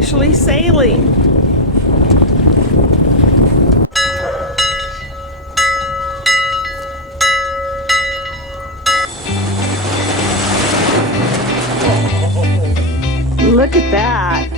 actually sailing. Look at that.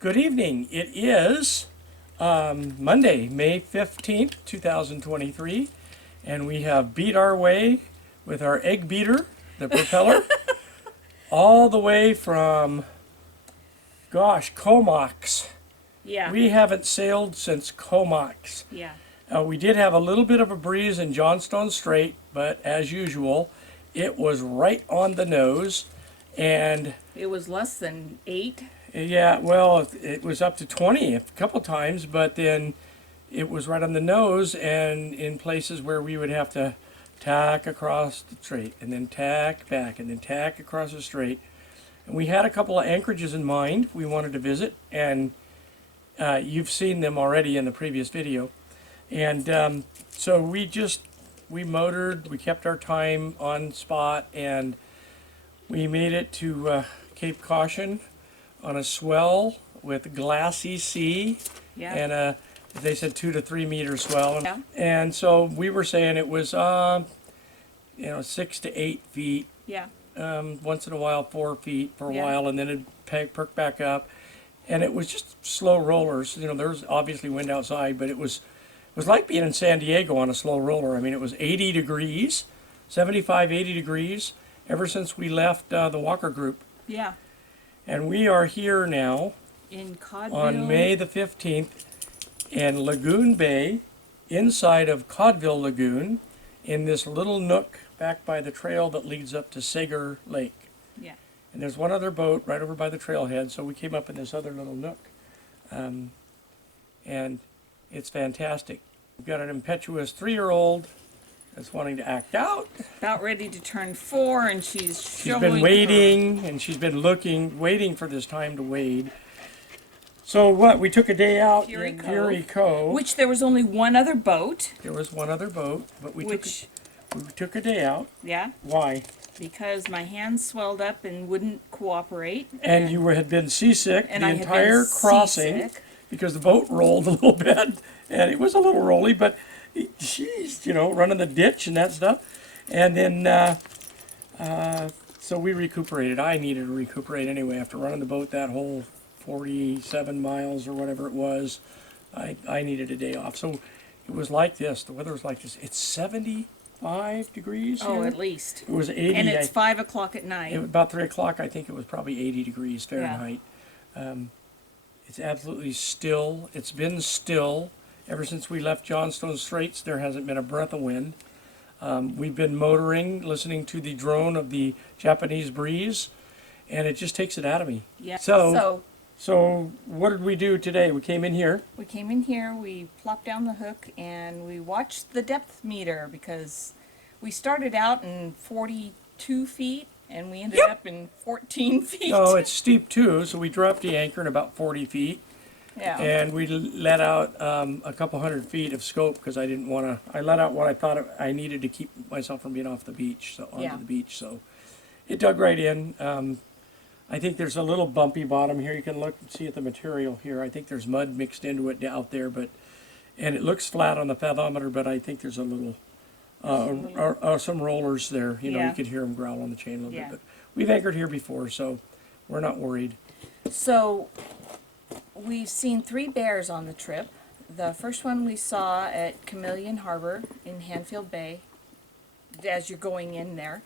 Good evening. It is Monday, May 15th, 2023, and we have beat our way with our egg beater, the propeller, all the way from, Comox. Yeah. We haven't sailed since Comox. Yeah. We did have a little bit of a breeze in Johnstone Strait, but as usual, it was right on the nose, and It was less than 8. yeah, well, it was up to 20 a couple times, but then it was right on the nose and in places where we would have to tack across the strait and then tack back and then tack across the strait. And we had a couple of anchorages in mind we wanted to visit, and you've seen them already in the previous video. And so we motored, we kept our time on spot, and we made it to Cape Caution on a swell with glassy sea. Yeah. And they said 2 to 3 meter swell. Yeah. And so we were saying it was 6 to 8 feet. Yeah. Once in a while 4 feet for a Yeah. while, and then it'd perk back up. And it was just slow rollers. There was obviously wind outside, but it was like being in San Diego on a slow roller. I mean, it was 80 degrees, 75, 80 degrees ever since we left the Walker group. Yeah. And we are here now In Codville. on May the 15th in Lagoon Bay, inside of Codville Lagoon, in this little nook back by the trail that leads up to Sager Lake. Yeah. And there's one other boat right over by the trailhead, so we came up in this other little nook. And it's fantastic. We've got an impetuous 3-year-old that's wanting to act out. About ready to turn 4, and she's She's showing been waiting, and she's been waiting for this time to wade. So we took a day out Fury in Cove, Fury Cove. which there was only one other boat. There was one other boat, but we Which, took a day out. yeah, Why? because my hands swelled up and wouldn't cooperate. And you had been seasick And the I had been entire crossing seasick. because the boat rolled a little bit, and it was a little rolly, but she's running the ditch and that stuff. And then, so we recuperated. I needed to recuperate anyway after running the boat that whole 47 miles or whatever it was. I needed a day off. So it was like this. The weather was like this. It's 75 degrees Oh, here. at least. It was 80. And it's 5 o'clock at night. About 3 o'clock, I think it was probably 80 degrees Fahrenheit. It's absolutely still. It's been still ever since we left Johnstone Straits. There hasn't been a breath of wind. We've been motoring, listening to the drone of the Japanese breeze, and it just takes it out of me. Yeah. So what did we do today? We came in here. We came in here, we plopped down the hook, and we watched the depth meter because we started out in 42 feet, and we ended up in 14 feet. Oh, it's steep too, so we dropped the anchor in about 40 feet. Yeah. And we let out a couple hundred feet of scope because I didn't want to. I let out what I thought I needed to keep myself from being off the beach, so onto the beach. So it dug right in. I think there's a little bumpy bottom here. You can look and see at the material here. I think there's mud mixed into it out there, and it looks flat on the fathometer. But I think there's a little some rollers there. You know, you could hear them growl on the chain a little bit. But we've anchored here before, so we're not worried. So we've seen 3 bears on the trip. The first one we saw at Chameleon Harbor in Hanfield Bay, as you're going in there.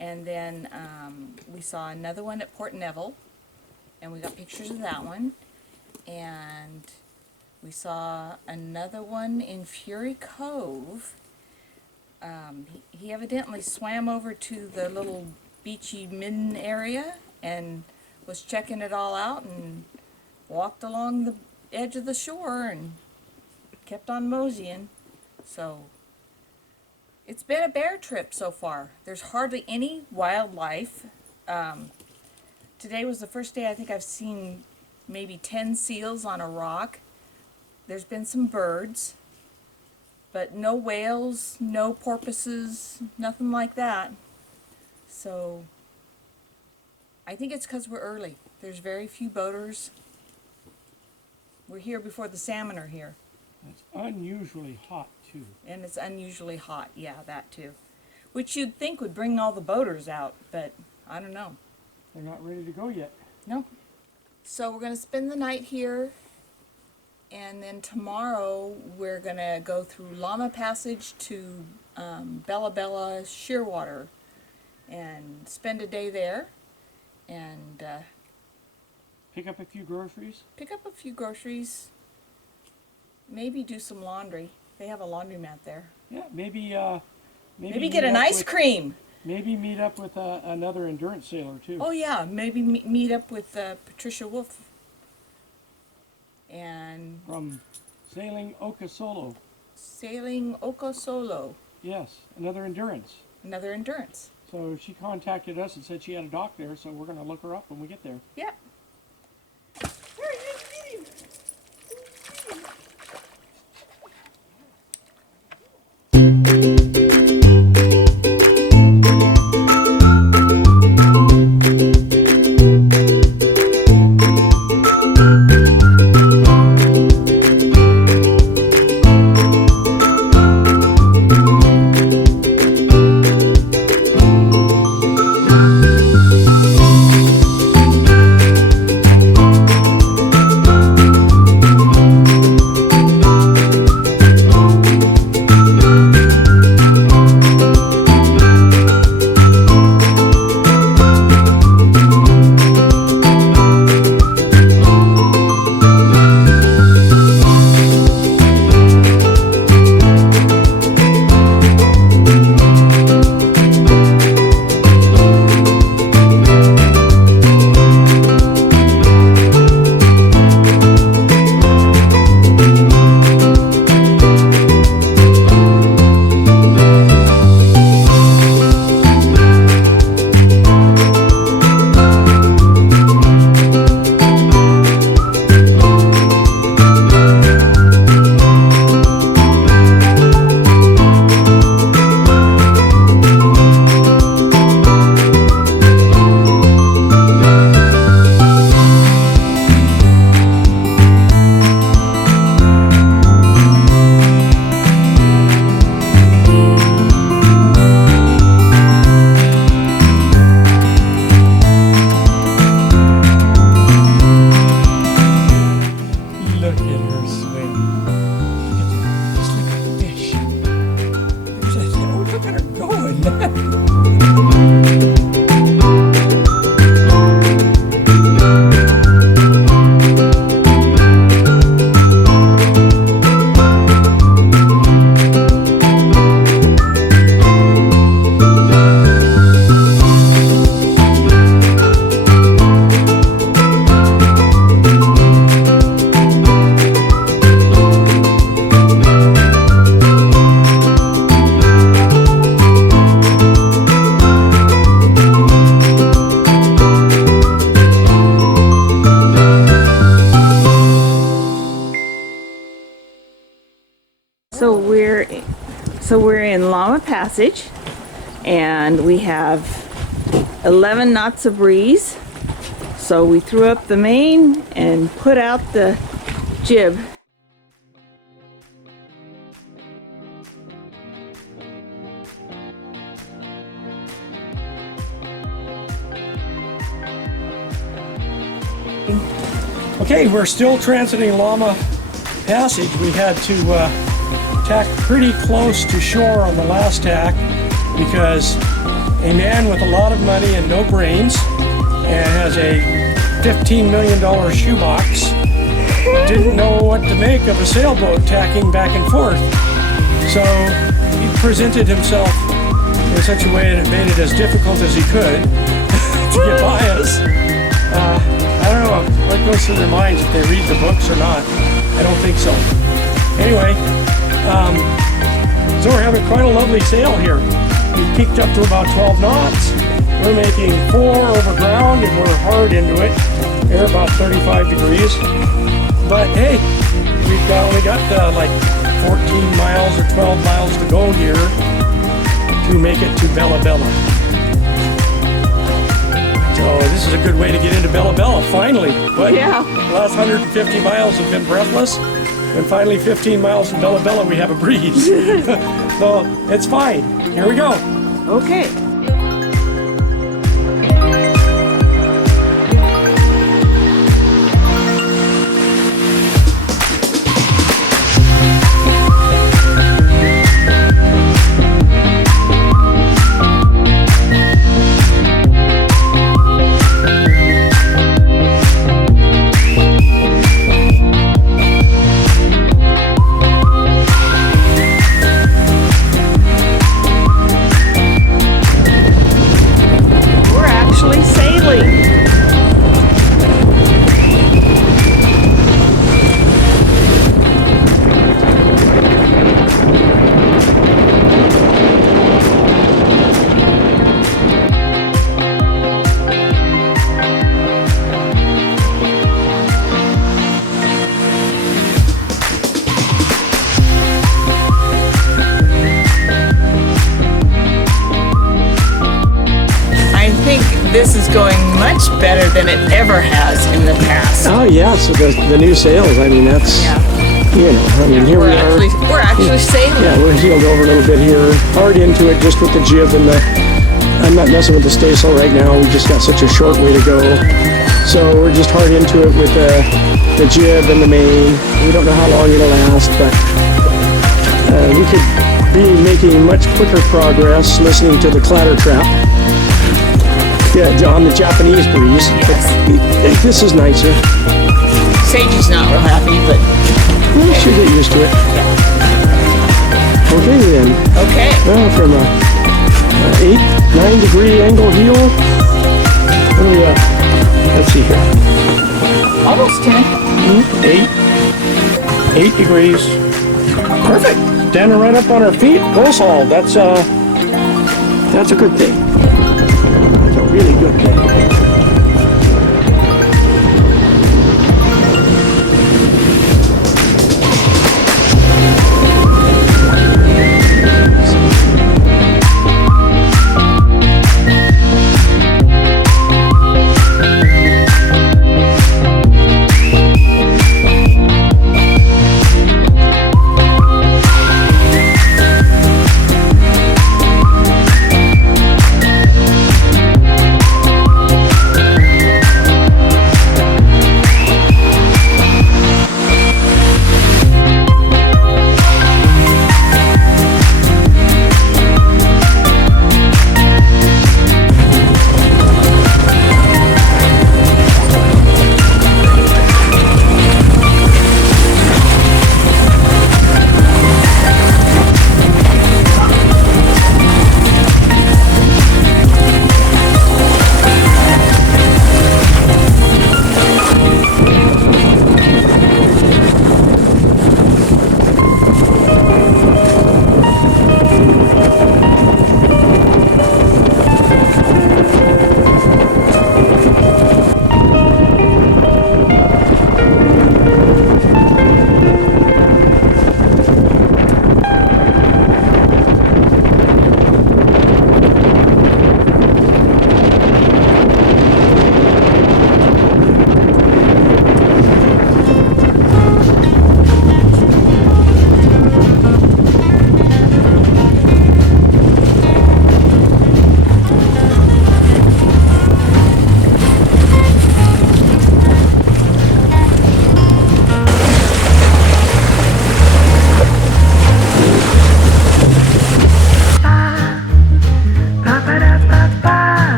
And then we saw another one at Port Neville, and we got pictures of that one. And we saw another one in Fury Cove. He evidently swam over to the little beachy midden area and was checking it all out and walked along the edge of the shore and kept on moseying. So it's been a bear trip so far. There's hardly any wildlife. Today was the first day I think I've seen maybe 10 seals on a rock. There's been some birds, but no whales, no porpoises, nothing like that. So I think it's because we're early. There's very few boaters. We're here before the salmon are here. It's unusually hot too. And it's unusually hot, yeah, that too. Which you'd think would bring all the boaters out, but I don't know. They're not ready to go yet. No. So we're going to spend the night here, and then tomorrow we're going to go through Llama Passage to Bella Bella Shearwater and spend a day there and Pick up a few groceries. Maybe do some laundry. They have a laundromat there. Yeah, maybe get an ice cream. Maybe meet up with another endurance sailor too. Oh yeah, maybe meet up with Patricia Wolf. And From Sailing Okasolo. Sailing Okasolo. Yes, another endurance. Another endurance. So she contacted us and said she had a dock there, so we're going to look her up when we get there. Yep. So we're in Llama Passage, and we have 11 knots of breeze. So we threw up the main and put out the jib. Okay, we're still transiting Llama Passage. We had to tack pretty close to shore on the last tack because a man with a lot of money and no brains and has a $15 million shoebox didn't know what to make of a sailboat tacking back and forth. So he presented himself in such a way that it made it as difficult as he could to get by us. I don't know what goes through their minds if they read the books or not. I don't think so. Anyway, so we're having quite a lovely sail here. We've peaked up to about 12 knots. We're making 4 over ground and we're hard into it. We're about 35 degrees. But hey, we've only got like 14 miles or 12 miles to go here to make it to Bella Bella. So this is a good way to get into Bella Bella, finally. But Yeah. The last 150 miles have been breathless. And finally 15 miles from Bella Bella we have a breeze. So it's fine. Here we go. Okay. This is going much better than it ever has in the past. Oh yeah, so the new sails, I mean that's, you know, I mean here we're we are. sailing. Yeah, we're heeled over a little bit here, hard into it just with the jib and I'm not messing with the staysail right now, we just got such a short way to go. So we're just hard into it with the jib and the main. We don't know how long it'll last, but we could be making much quicker progress listening to the clatter trap. Yeah, on the Japanese breeze. Yes. This is nicer. Sagey's not real happy, but Well, she'll get used to it. Okay then. Okay. From a 8-9 degree angle heel. What do we got? Let's see here. Almost 10. 8 degrees. Perfect. Standing right up on our feet. Close haul. That's a good thing. That's a really good thing.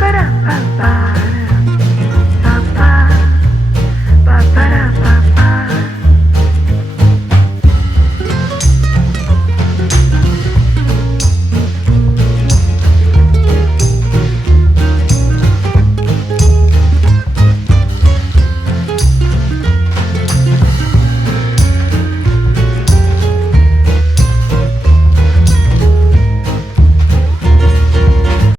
ba-da-ba-ba-ba.